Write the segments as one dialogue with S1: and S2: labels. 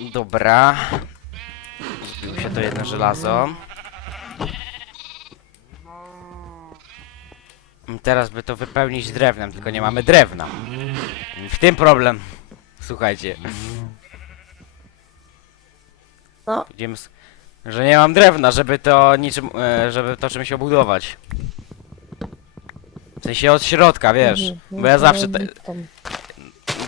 S1: Dobra. Zbił się to jedno żelazo. Teraz by to wypełnić drewnem, tylko nie mamy drewna. W tym problem. Słuchajcie.
S2: No.
S1: Że nie mam drewna, żeby to niczym, e, żeby to czymś obudować. W sensie od środka, wiesz.
S2: Mhm,
S1: Bo ja zawsze, te.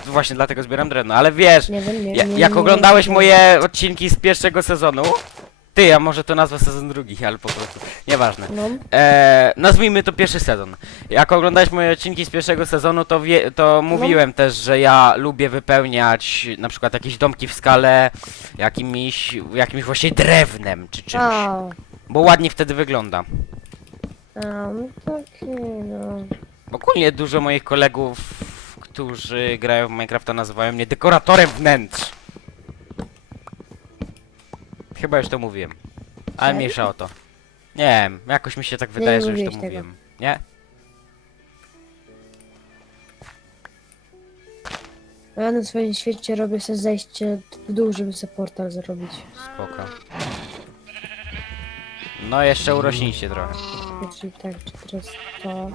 S1: Właśnie dlatego zbieram drewno, ale wiesz,
S2: Nie wiem, nie,
S1: ja,
S2: nie,
S1: jak
S2: nie
S1: oglądałeś
S2: wiem,
S1: moje odcinki z pierwszego sezonu, ty, a może to nazwa sezon drugi, ale po prostu, nieważne.
S2: No,
S1: Eee, nazwijmy to pierwszy sezon. Jak oglądałeś moje odcinki z pierwszego sezonu, to, wie, to mówiłem też, że ja lubię wypełniać na przykład jakieś domki w skale jakimiś, jakimś właśnie drewnem czy czymś.
S2: a,
S1: Bo ładnie wtedy wygląda.
S2: a, no taki, no.
S1: Ogólnie dużo moich kolegów, którzy grają w Minecrafta nazywają mnie dekoratorem wnętrz. Chyba już to mówiłem. Ale mniejsza o to. Nie wiem, jakoś mi się tak wydaje, że już to
S2: mówiłeś tego.
S1: mówiłem. Nie?
S2: Ja na swoim świecie robię sobie zejście w dół, żeby sobie portal zrobić.
S1: Spoko. No jeszcze urośnijcie trochę.
S2: Czyli tak, czy teraz to...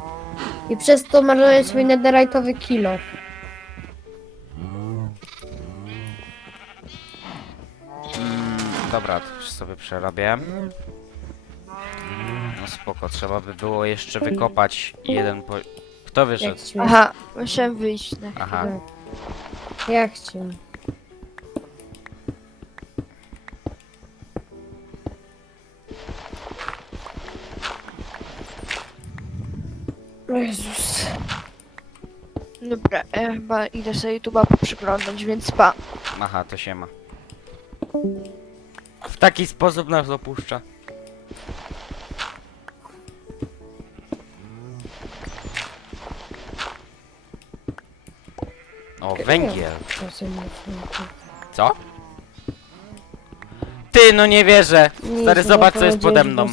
S2: I przez to marnuję swój netherite'owy kilo.
S1: Dobra, to już sobie przerabię. No spoko, trzeba by było jeszcze wykopać jeden po... Kto wyszedł?
S2: Jak ci
S3: Aha, musiałem wyjść na
S1: Aha.
S2: Jak ci? O Jezus.
S3: Dobra, ja chyba idę sobie YouTube'a poprzyglądać, więc pa.
S1: Aha, to się ma. W taki sposób nas opuszcza. O, węgiel. Co? Ty, no nie wierzę. Stary, zobacz co jest pode mną.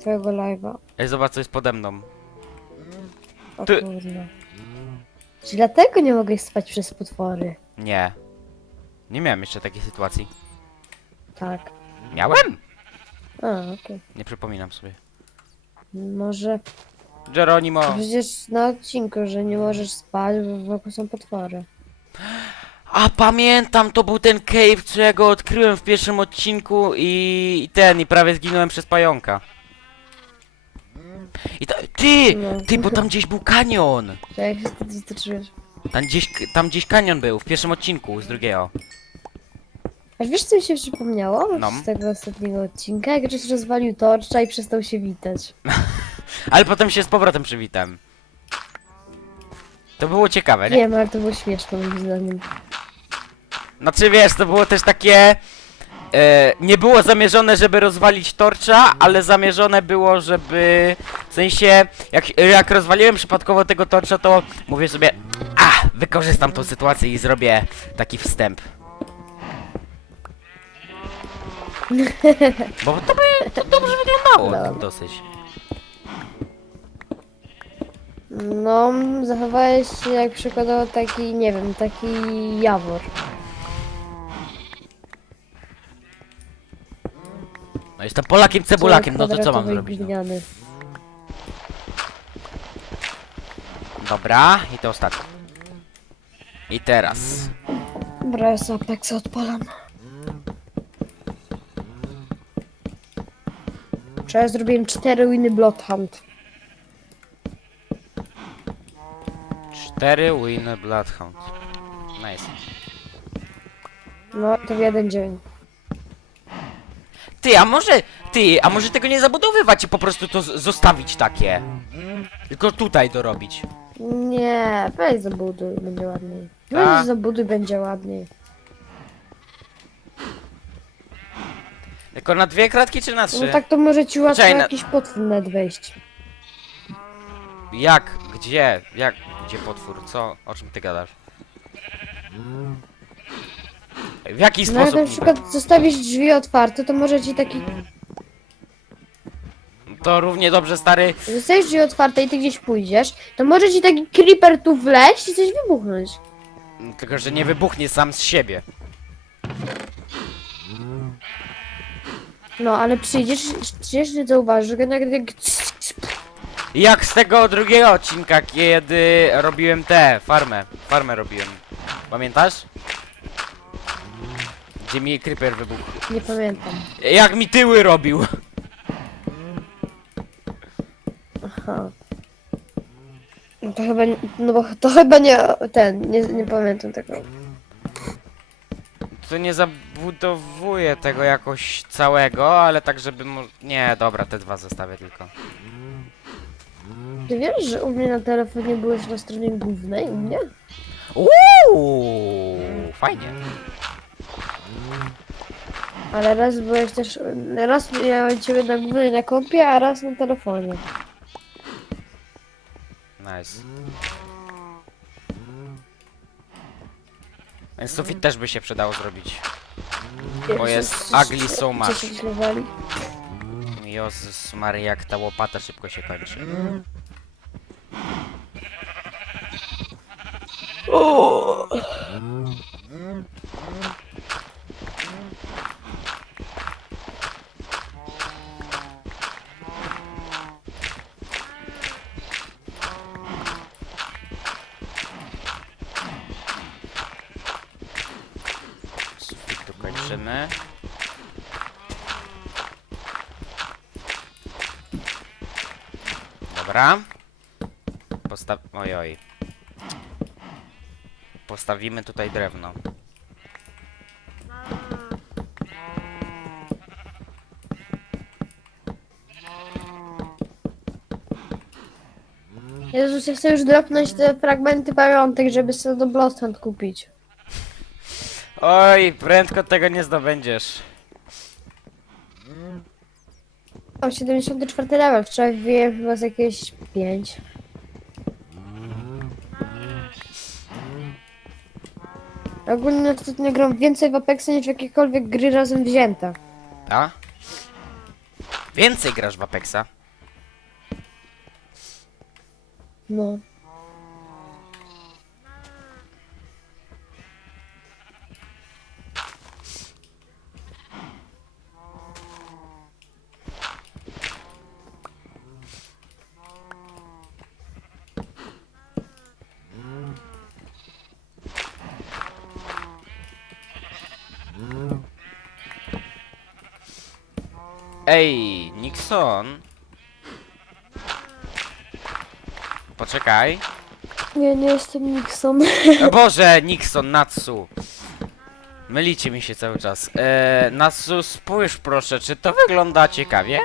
S2: twojego live'a.
S1: Ej, zobacz co jest pode mną.
S2: O
S1: Ty-.
S2: Czy dlatego nie mogę spać przez potwory?
S1: Nie. Nie miałem jeszcze takiej sytuacji.
S2: Tak.
S1: Miałem?
S2: A, okej.
S1: Nie przypominam sobie.
S2: Może
S1: Geronimo.
S2: przecież na odcinku, że nie możesz spać, bo wokół są potwory.
S1: A pamiętam, to był ten cave, co ja go odkryłem w pierwszym odcinku i, i ten, i prawie zginąłem przez pająka. I ta, ty,
S2: No.
S1: ty, bo tam gdzieś był kanion.
S2: To jak się wtedy zaczujesz?
S1: Tam gdzieś, tam gdzieś kanion był, w pierwszym odcinku z drugiego.
S2: A wiesz co mi się przypomniało
S1: No.
S2: z tego ostatniego odcinka? Jak żeś rozwalił torcza i przestał się witać.
S1: Ale potem się z powrotem przywitałem. To było ciekawe, nie?
S2: Wiem, ale to było śmieszne moim zdaniem.
S1: Znaczy wiesz, to było też takie... E, nie było zamierzone, żeby rozwalić torcza, ale zamierzone było, żeby... W sensie, jak, jak rozwaliłem przypadkowo tego torcza, to mówię sobie... A, wykorzystam tą sytuację i zrobię taki wstęp. Bo to by to dobrze wyglądało
S2: Dobra.
S1: dosyć.
S2: No, zachowałeś się jak przykładowo taki, nie wiem, taki jawor.
S1: Jestem Polakiem cebulakiem, no to co mam zrobić? No?
S2: gliniany.
S1: Dobra, i to ostatnie. I teraz.
S2: Dobra, ja sobie Apexa odpalam. Wczoraj zrobiłem 4 winy Bloodhunt.
S1: Cztery winy Bloodhound. Nice.
S2: No, to w jeden dzień.
S1: Ty, a może, ty, a może tego nie zabudowywać i po prostu to z- zostawić takie? Tylko tutaj dorobić.
S2: Nie, weź zabuduj, będzie ładniej.
S1: A?
S2: Weź zabuduj, będzie ładniej.
S1: Tylko na dwie kratki czy na trzy?
S2: No tak to może ci łatwo
S1: na-
S2: jakiś potwór net wejść.
S1: Jak? Gdzie? Jak? Gdzie potwór? Co? O czym ty gadasz? W jaki
S2: No jak
S1: sposób
S2: na przykład zostawisz drzwi otwarte, to może ci taki...
S1: To równie dobrze, stary.
S2: Zostawisz drzwi otwarte i ty gdzieś pójdziesz, to może ci taki creeper tu wleźć i coś wybuchnąć.
S1: Tylko, że nie wybuchnie sam z siebie.
S2: No, ale przyjdziesz, przyjdziesz nie zauważysz, że nagle tak...
S1: Jak z tego drugiego odcinka, kiedy robiłem tę farmę. Farmę robiłem. Pamiętasz? Gdzie mi creeper wybuchł.
S2: Nie pamiętam.
S1: Jak mi tyły robił.
S2: Aha. No to chyba, nie- no bo to chyba nie ten, nie, nie pamiętam tego.
S1: To nie zabudowuję tego jakoś całego, ale tak żeby mo... Nie, dobra, te dwa zostawię tylko.
S2: Ty wiesz, że u mnie na telefonie byłeś na stronie głównej u mnie?
S1: Uuu, fajnie.
S2: Ale raz byłeś też, raz miałem ciebie na głównej na kompie, a raz na telefonie.
S1: Nice. Więc sufit też by się przydało zrobić. Bo jest ugly so much.
S2: 10 leveli.
S1: Jezus Maria, jak ta łopata szybko się kończy. Sufit kończymy. Dobra. Postaw... Ojoj. Postawimy tutaj drewno.
S2: Jezus, ja chcę już dropnąć te fragmenty pamiątek, żeby sobie do Bloodhound kupić.
S1: Oj, prędko tego nie zdobędziesz.
S2: Mam 74 level, wczoraj wbiłem chyba z jakieś 5. Ogólnie ostatnio gram więcej w Apexa niż w jakiekolwiek gry razem wzięte.
S1: A? Więcej grasz w Apexa?
S2: No.
S1: Ej, Nixon. Poczekaj.
S2: Ja nie jestem Nixon.
S1: O Boże, Nixon, Natsu. Mylicie mi się cały czas. Eee, Natsu, spójrz proszę, czy to wygląda ciekawie?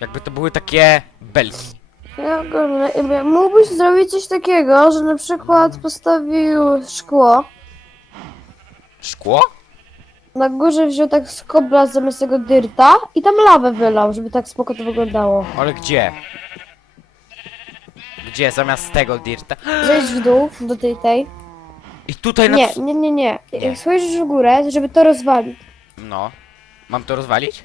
S1: Jakby to były takie belki.
S2: Ja ogólnie, jakby mógłbyś zrobić coś takiego, że na przykład postawił szkło,
S1: Szkło?
S2: Na górze wziął tak z kobla zamiast tego dyrta i tam lawę wylał, żeby tak spoko to wyglądało.
S1: Ale gdzie? Gdzie? Zamiast tego dirta?
S2: Zejdź w dół, do tej tej.
S1: I tutaj na...
S2: Nie, nie, nie, nie. Jak spojrzysz w górę, żeby to rozwalić.
S1: No. Mam to rozwalić?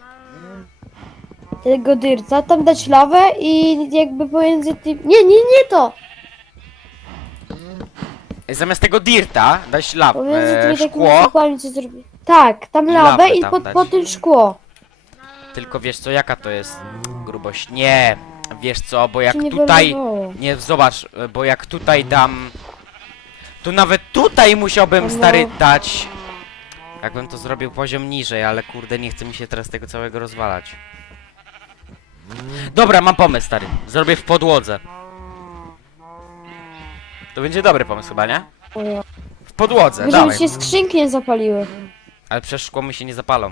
S2: Tego dyrta, tam dać lawę i jakby pomiędzy tym... Nie, nie, nie to!
S1: Zamiast tego dirta dać lawę,
S2: Pomiędzy
S1: e,
S2: tymi takimi
S1: szkło.
S2: co zrobi. Tak, tam lawę
S1: lawę
S2: i
S1: tam
S2: pod,
S1: dać.
S2: pod tym szkło.
S1: Tylko wiesz co, jaka to jest grubość? Nie, wiesz co, bo jak
S2: nie
S1: tutaj...
S2: wyrwało.
S1: Nie, zobacz, bo jak tutaj dam... To nawet tutaj musiałbym,
S2: No.
S1: stary, dać... Jakbym to zrobił poziom niżej, ale kurde, nie chce mi się teraz tego całego rozwalać. Dobra, mam pomysł, stary. Zrobię w podłodze. To będzie dobry pomysł chyba, nie?
S2: O ja.
S1: W podłodze,
S2: Żeby
S1: dawaj.
S2: się skrzynki nie zapaliły.
S1: Ale przez szkło mi się nie zapalą.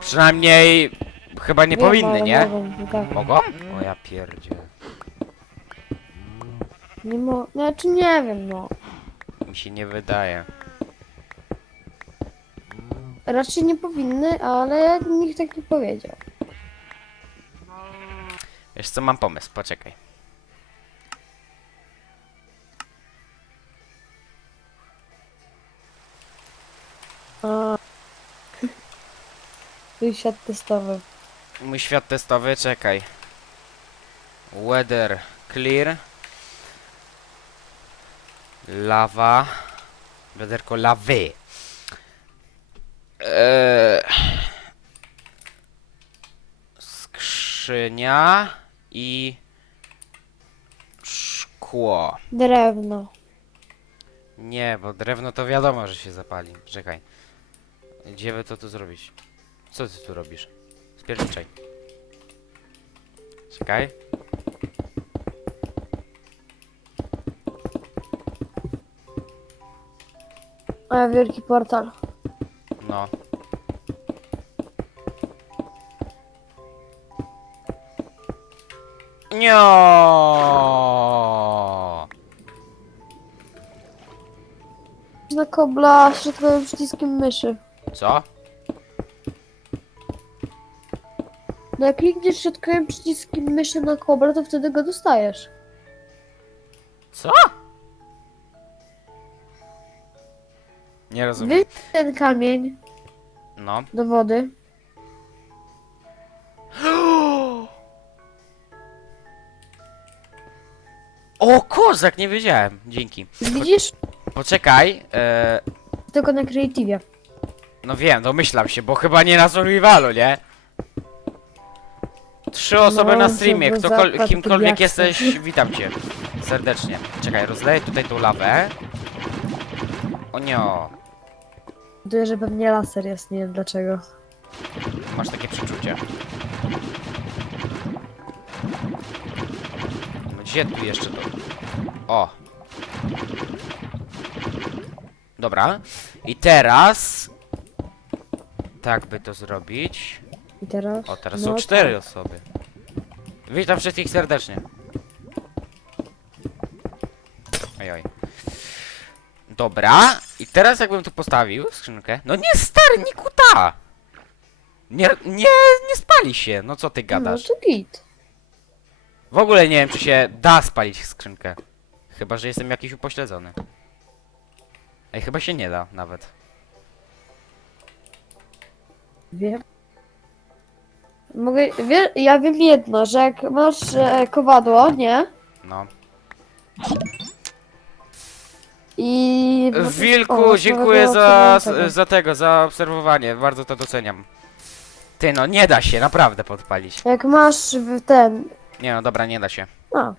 S1: Przynajmniej... Chyba nie
S2: Wiem,
S1: powinny,
S2: ale
S1: nie?
S2: Mogą, tak.
S1: Mogą? O ja pierdzie.
S2: Nie mo... Znaczy nie wiem, no.
S1: Mi się nie wydaje.
S2: Raczej nie powinny, ale nikt tak nie powiedział.
S1: Wiesz co, mam pomysł, poczekaj.
S2: A. Świat testowy.
S1: Mój świat testowy, czekaj. Weather clear. Lawa. Wiaderko lawy. Eee, skrzynia i szkło.
S2: Drewno.
S1: Nie, bo drewno to wiadomo, że się zapali. Czekaj. Gdzie by to tu zrobić? Co ty tu robisz? Spierniczaj. Czekaj.
S2: A wielki portal.
S1: No. Nie.
S2: Na kobla środkowym przyciskiem myszy.
S1: Co?
S2: No jak klikniesz środkowym przyciskiem myszy na kobla, to wtedy go dostajesz.
S1: Co? Nie rozumiem.
S2: Wyjmij ten kamień
S1: No.
S2: do wody.
S1: O, kozak, nie wiedziałem. Dzięki.
S2: Widzisz?
S1: Poczekaj. E,
S2: Tylko na Creative.
S1: No wiem, domyślam się, bo chyba nie na survivalu, nie? Trzy osoby
S2: No,
S1: na streamie. Ktokol-
S2: zakład
S1: kimkolwiek jesteś, witam cię. Serdecznie. Czekaj, rozleję tutaj tą lawę. O nie,
S2: Czuję, że pewnie laser jest, nie wiem dlaczego.
S1: masz takie przeczucie. No Gdzie tu jeszcze to? O. Dobra. I teraz... Tak by to zrobić.
S2: I teraz?
S1: O, teraz
S2: no,
S1: są cztery osoby. Witam wszystkich serdecznie. Ojoj. Dobra, i teraz jakbym tu postawił skrzynkę. No nie stary, nie kuta! Nie, nie, nie spali się, no co ty
S2: No
S1: gadasz?
S2: to git.
S1: W ogóle nie wiem, czy się da spalić skrzynkę. Chyba, że jestem jakiś upośledzony. Ej, chyba się nie da nawet.
S2: Wiem. Mogę, wie, ja wiem jedno, że jak masz e, kowadło, nie?
S1: No.
S2: I...
S1: Wilku,
S2: o,
S1: dziękuję za,
S2: obserwującego.
S1: za tego, za obserwowanie. Bardzo to doceniam. Ty no, nie da się, naprawdę podpalić.
S2: Jak masz w ten...
S1: Nie no, dobra, nie da się.
S2: A.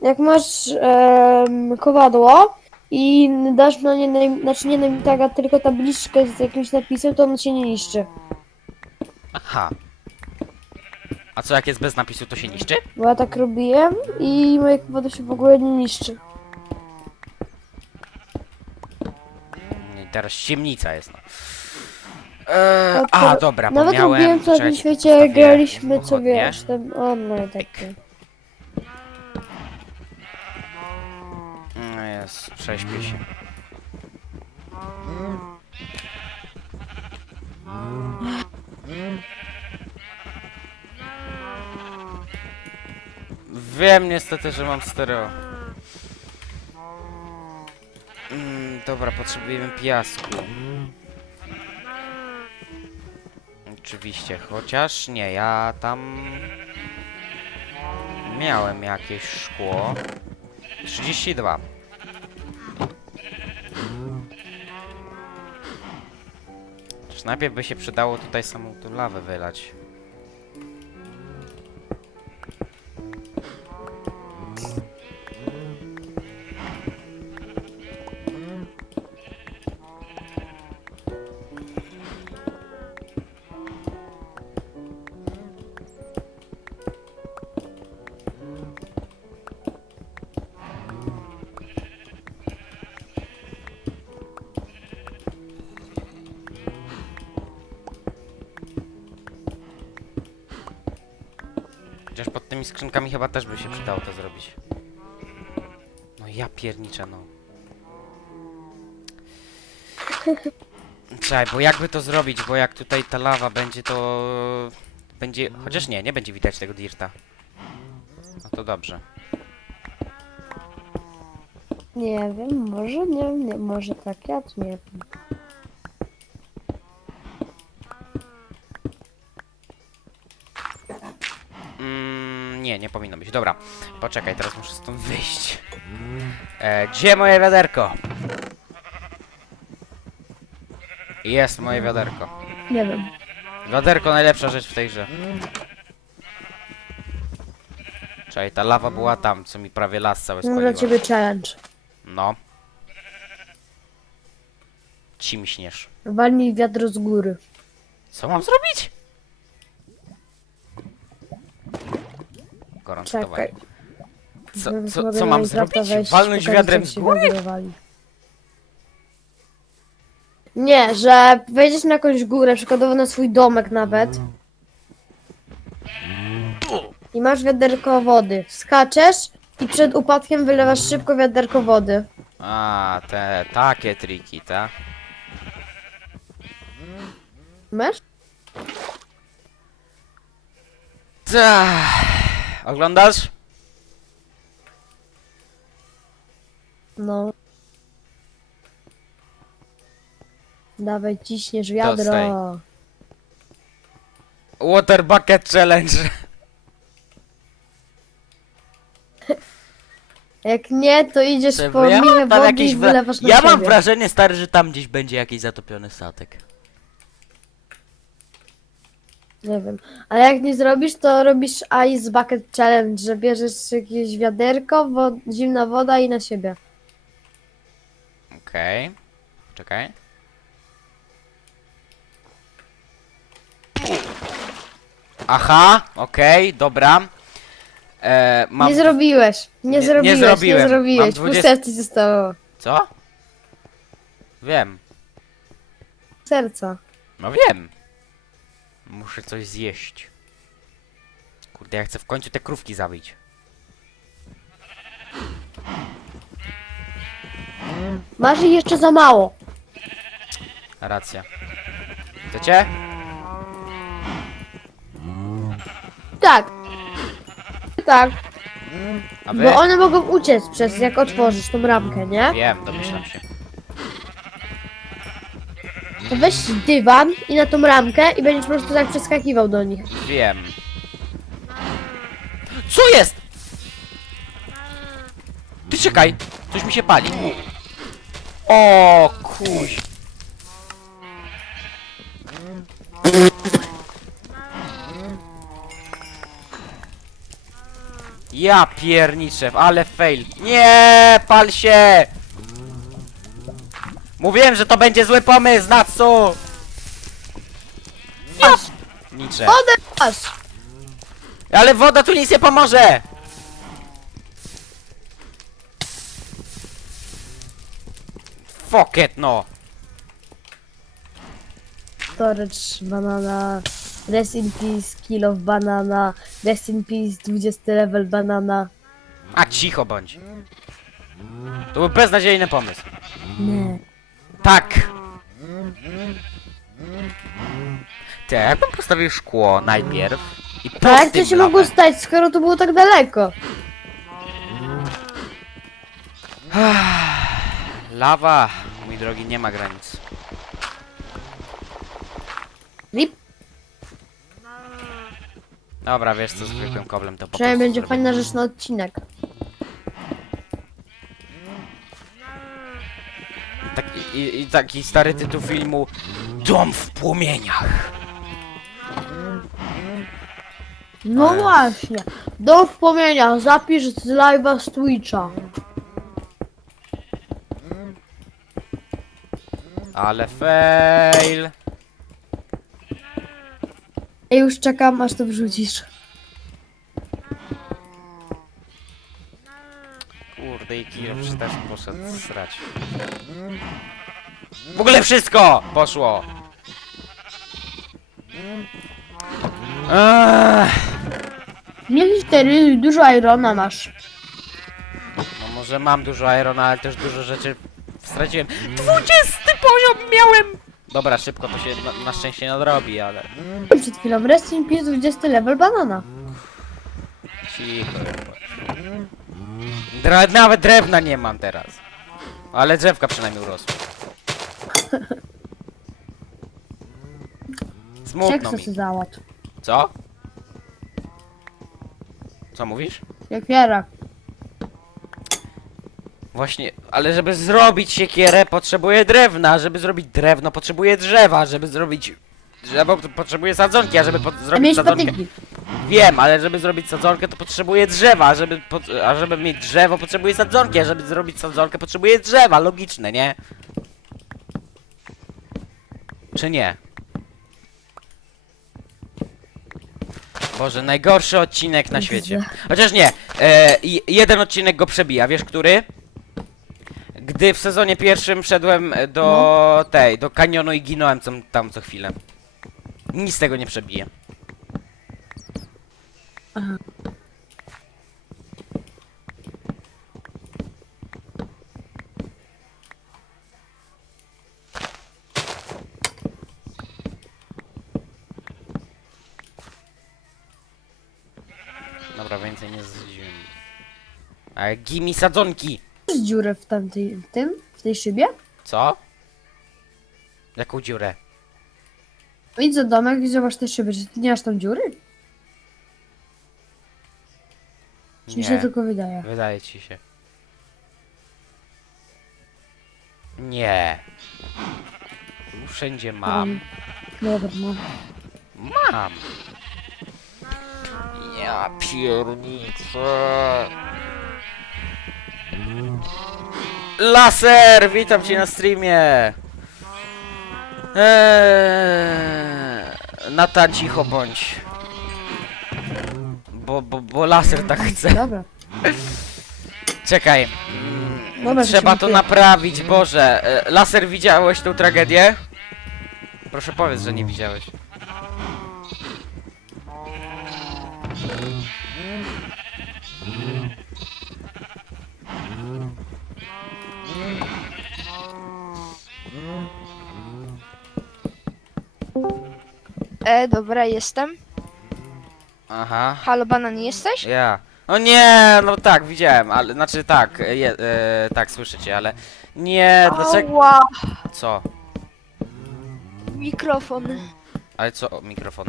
S2: Jak masz em, kowadło i dasz na nie, znaczy nie name taga, tylko tabliczkę z jakimś napisem, to on się nie niszczy.
S1: Aha. A co, jak jest bez napisu, to się niszczy?
S2: Bo ja tak robiłem i moje kowadło się w ogóle nie niszczy.
S1: I teraz ciemnica jest, no. Eee,
S2: A
S1: a,
S2: to-
S1: dobra, bo
S2: Nawet
S1: miałem...
S2: robiłem co w tym
S1: czekajcie,
S2: świecie,
S1: postawię
S2: graliśmy co
S1: pochodnie.
S2: wiesz, ten online taki.
S1: No prześpię się. Wiem niestety, że mam stereo. Mm, dobra, potrzebujemy piasku. Oczywiście, chociaż nie, ja tam miałem jakieś szkło. 32. najpierw by się przydało tutaj samą tą lawę wylać? Chyba też by się przydało to zrobić. No ja pierniczę, no. Czekaj, bo jakby to zrobić, bo jak tutaj ta lawa będzie, to... Będzie... Chociaż nie, nie będzie widać tego dirta. No to dobrze.
S2: Nie wiem, może nie nie, może tak, ja to nie wiem.
S1: Nie, nie powinno być. Dobra, poczekaj, teraz muszę stąd wyjść. E, gdzie moje wiaderko? Jest moje wiaderko.
S2: Nie wiem.
S1: Wiaderko najlepsza rzecz w tej grze. Czekaj, ta lawa była tam, co mi prawie las cały
S2: Mam dla
S1: spaliła.
S2: ciebie challenge.
S1: No. Cimśniesz.
S2: Walnij wiadro z góry.
S1: Co mam zrobić? Gorące to
S2: Czekaj.
S1: Co, co, co mam zrobić? Walnąć wiadrem z góry?
S2: Nie, że wejdziesz na jakąś górę, przykładowo na swój domek nawet. I masz wiaderko wody. Skaczesz i przed upadkiem wylewasz szybko wiaderko wody.
S1: A, te takie triki, ta?
S2: Masz?
S1: Ta. Oglądasz?
S2: No. Dawaj, ciśniesz
S1: Dostaj.
S2: wiadro.
S1: Water Bucket Challenge.
S2: Jak nie, to idziesz
S1: Czy
S2: po
S1: ja mam tam
S2: wody
S1: jakieś
S2: i
S1: wra-
S2: wylewasz na
S1: Ja
S2: siebie.
S1: mam wrażenie, stary, że tam gdzieś będzie jakiś zatopiony statek.
S2: Nie wiem. Ale jak nie zrobisz, to robisz Ice Bucket Challenge, że bierzesz jakieś wiaderko, wo- zimna woda i na siebie.
S1: Okej. Czekaj. Aha, okej, dobra. E, mam...
S2: Nie zrobiłeś. Nie,
S1: Nie- nie
S2: zrobiłeś. Nie
S1: zrobiłem.
S2: zrobiłeś.
S1: Mam
S2: Mam
S1: 20
S2: serca ci zostało.
S1: Co? Wiem.
S2: Serca.
S1: No wiem. Muszę coś zjeść. Kurde, ja chcę w końcu te krówki zabić.
S2: Masz ich jeszcze za mało.
S1: Racja. Chcecie?
S2: Tak. Tak.
S1: A wy?
S2: Bo one mogą uciec przez jak otworzysz tą ramkę, nie?
S1: Wiem, domyślam się.
S2: Weź dywan i na tą ramkę i będziesz po prostu tak przeskakiwał do nich.
S1: Wiem. Co jest? Ty czekaj, coś mi się pali. O, kuś. Ja pierniczę, ale fail. Nie, pal się! Mówiłem, że to będzie zły pomysł, Natsu! Ja... Nicze.
S2: Masz!
S1: Ale woda tu nic nie pomoże! Fuck it, no!
S2: Storage banana. Rest in peace, kill of banana. Rest in peace, 20 level banana.
S1: A cicho bądź. To był beznadziejny pomysł.
S2: Nie.
S1: Tak! Ty, a jakbym postawił szkło najpierw i
S2: A
S1: potem
S2: jak to się mogło stać, skoro to było tak daleko?
S1: Lawa, mój drogi, nie ma granic.
S2: Rip.
S1: Dobra, wiesz co, zwykłym koblem to po
S2: Przynajmniej
S1: prostu
S2: będzie fajna rzecz na odcinek.
S1: Tak, i, I taki stary tytuł filmu Dom w płomieniach.
S2: No
S1: Ale-
S2: właśnie. Do w płomieniach, zapisz z live'a z Twitcha.
S1: Ale fail.
S2: Ja już czekam, aż to wrzucisz.
S1: Kurde i Kirów też poszedł srać. W ogóle wszystko poszło. Eee,
S2: Nie cztery, dużo irona masz.
S1: no może mam dużo irona, ale też dużo rzeczy straciłem. 20 poziom miałem! Dobra, szybko to się na, na szczęście nadrobi, ale
S2: Przed chwilą, rest in peace, 20 level banana.
S1: cicho. Dra nawet drewna nie mam teraz. Ale drzewka przynajmniej urosły. Smutno
S2: Czek
S1: mi.
S2: sobie załatw.
S1: Co? Co mówisz?
S2: Siekiera.
S1: Właśnie, ale żeby zrobić siekierę potrzebuję drewna, żeby zrobić drewno potrzebuję drzewa, żeby zrobić drzewo to potrzebuję sadzonki, a żeby po-
S2: A
S1: zrobić
S2: mieć
S1: sadzonkę...
S2: patyki.
S1: Wiem, ale żeby zrobić sadzonkę to potrzebuję drzewa, a żeby, po, a żeby mieć drzewo potrzebuję sadzonki, a żeby zrobić sadzonkę potrzebuję drzewa, logiczne, nie? Czy nie? Boże, najgorszy odcinek na świecie. Chociaż nie, e, i- jeden odcinek go przebija, wiesz który? Gdy w sezonie pierwszym wszedłem do tej, do kanionu i ginąłem co, tam co chwilę. Nic tego nie przebije. Ale gimi sadzonki!
S2: Jest dziurę w tamtej, w tym, w tej szybie?
S1: Co? Jaką dziurę?
S2: No Idź za domek i zobacz te szyby, czy ty nie masz tam dziury? Czy mi się
S1: Nie,
S2: tylko wydaje?
S1: wydaje ci się. Nie. Wszędzie mam.
S2: Dobra, no.
S1: Mam. Ja pierniczę. Laser! Witam cię na streamie! Eee, Natan, cicho bądź. Bo, bo, bo laser tak chce.
S2: Dobra.
S1: Czekaj.
S2: Dobra,
S1: Trzeba to naprawić, Boże. E, Laser, widziałeś tą tragedię? Proszę powiedz, że nie widziałeś.
S3: E, dobra, jestem.
S1: Aha.
S3: Halo, banan, jesteś?
S1: Ja. O nie, no tak, widziałem, ale znaczy tak, e, je, e, tak, słyszycie, ale nie, dlaczego?
S3: Ała,
S1: Co?
S3: mikrofon.
S1: Ale co, o, mikrofon.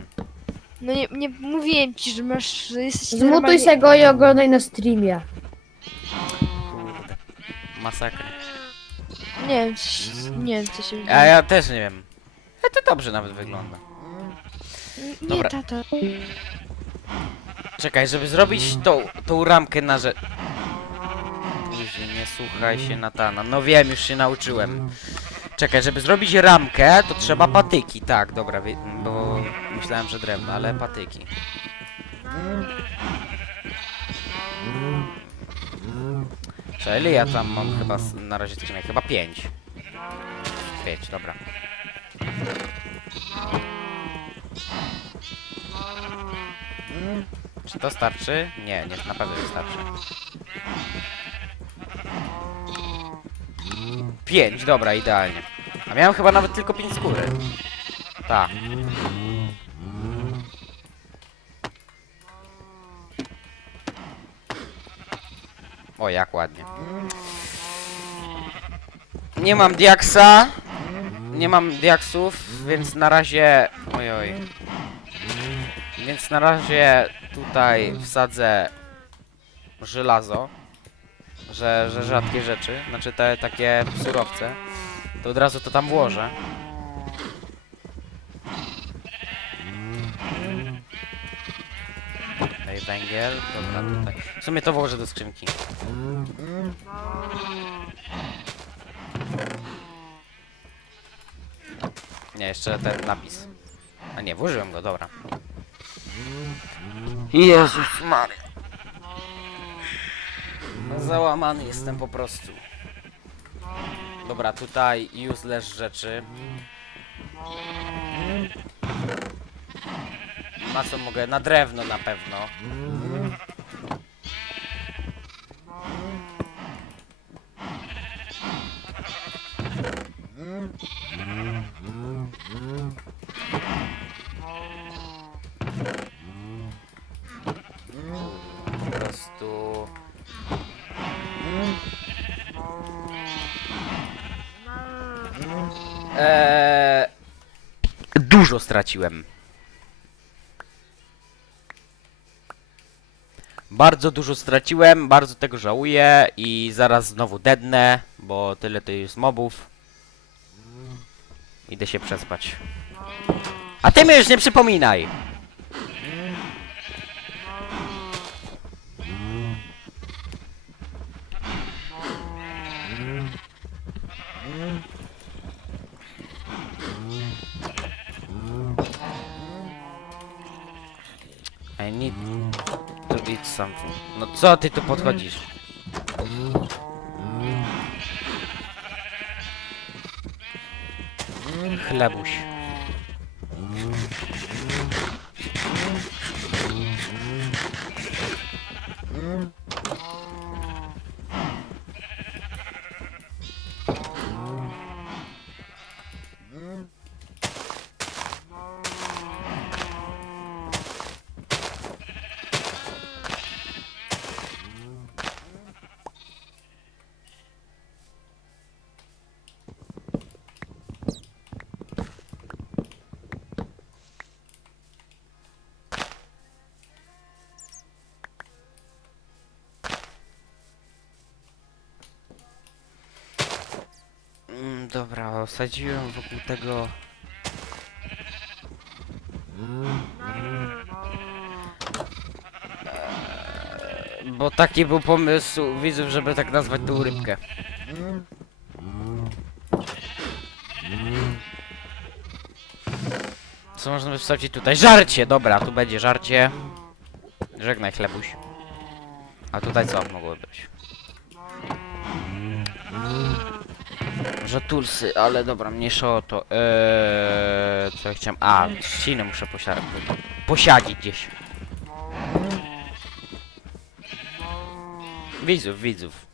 S3: No nie, nie mówiłem ci, że masz, że jesteś
S2: Zmutuj
S3: normalnie-
S2: se go i oglądaj na streamie.
S1: Masakra.
S3: Nie wiem, co się, nie wiem, co się
S1: A
S3: dzieje.
S1: ja też nie wiem. A to dobrze nawet wygląda.
S3: Nie,
S1: dobra.
S3: tata.
S1: Czekaj, żeby zrobić tą, tą ramkę na że... Później nie słuchaj się Natana. No wiem, już się nauczyłem. Czekaj, żeby zrobić ramkę, to trzeba patyki. Tak, dobra, bo myślałem, że drewno, ale patyki. Czyli ja tam mam chyba s- na razie skrzynek, chyba pięć. Pięć, dobra. Czy to starczy? Nie, nie, na pewno nie starczy. Pięć, dobra, idealnie. A miałem chyba nawet tylko pięć skóry. Tak. O, jak ładnie. Nie mam diaksa. Nie mam diaksów, więc na razie... Ojoj. Więc na razie tutaj wsadzę żelazo, że, że rzadkie rzeczy, znaczy te takie surowce, to od razu to tam włożę. Tutaj węgiel, dobra tutaj. W sumie to włożę do skrzynki. Nie, jeszcze ten napis. Nie, włożyłem go, dobra. Jezus Maria. Załamany jestem po prostu. Dobra, tutaj useless rzeczy. Na co mogę? Na drewno na pewno. Dużo straciłem. Bardzo dużo straciłem, bardzo tego żałuję i zaraz znowu dednę, bo tyle to jest mobów. Idę się przespać. A ty mi już nie przypominaj! Need to eat something. No co ty tu podchodzisz? Chlebuś. Dobra, osadziłem wokół tego... Bo taki był pomysł widzów, żeby tak nazwać tą rybkę. Co można by wsadzić tutaj? Żarcie! Dobra, tu będzie żarcie. Żegnaj chlebuś. A tutaj co mogło być? Że tulsy, ale dobra, mniejsza o to. Eee, co ja chciałem? A, trzcinę muszę posiadać. Posiadzić gdzieś. Widzów, widzów.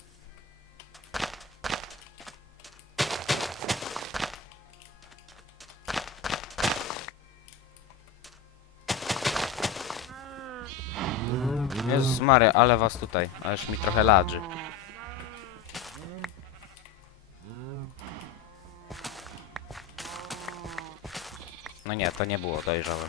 S1: Jezus Mary, ale was tutaj, ależ mi trochę ladży. No nie, to nie było dojrzałe.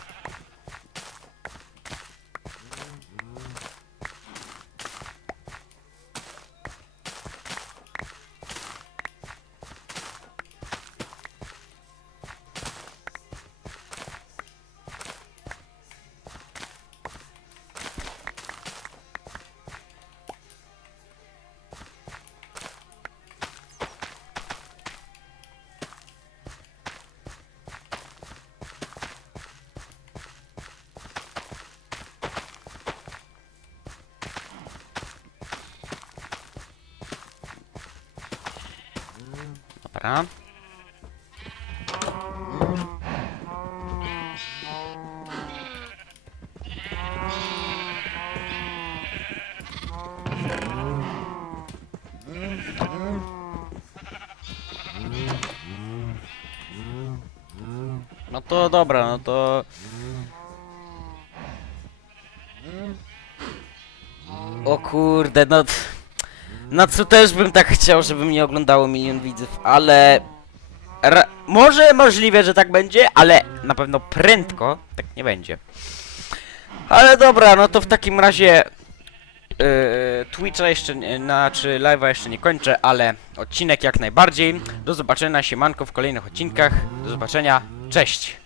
S1: Dobra. No to dobra, no to... O kurde, no... No co też bym tak chciał, żeby mnie oglądało milion widzów, ale... Może możliwe, że tak będzie, ale na pewno prędko tak nie będzie. Ale dobra, no to w takim razie... Yy, Twitcha jeszcze, nie, znaczy live'a jeszcze nie kończę, ale odcinek jak najbardziej. Do zobaczenia, siemanko w kolejnych odcinkach. Do zobaczenia, cześć!